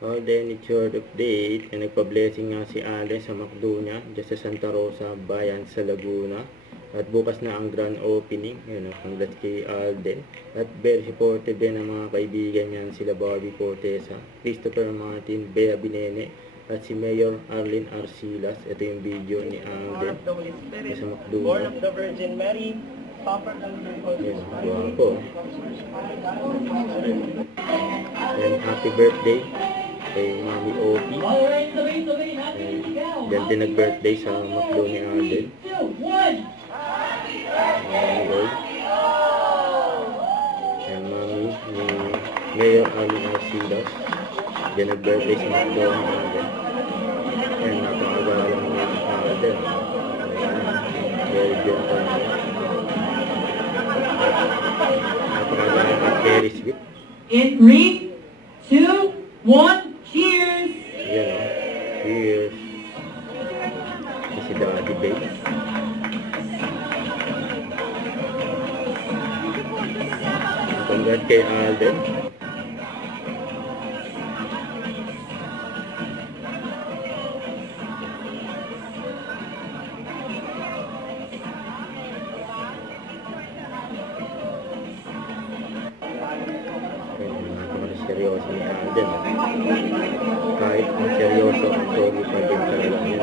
Alden, it's your update. Nagpa-blessing nga si Alden sa McDo niya dyan sa Santa Rosa, Bayan sa Laguna. At bukas na ang grand opening. Yun, congrats kay Alden. At very supported din ng mga kaibigan niyan, sila Bobby Cortesa, Christopher Martin, Bea Binene, at si Mayor Arlene Arcilas. Ito yung video ni Alden sa McDo Born niya. of the Virgin Mary, Papa ng Yun, guwapo. And happy birthday kay Mami Opie. Yan din nag-birthday sa McDo ni Alden. And Mami ni Mayor Arlene Arcilas. Yan nag-birthday sa McDo ni Alden. And napakagalang ni Alden. Very gentle. Napakagalang at very sweet. In 3, 2, 1, cheers! Yan o. Cheers. Si Daddy Bates. Congrats kay Alden. Seryoso ni Alden. Kahit ang seryoso, ang sorry pa din talaga niya.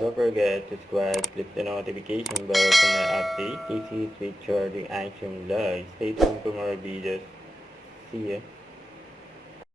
Don't forget to subscribe, click the notification bell for more updates. This is Richard, the Action Live. Stay tuned for more videos. See ya.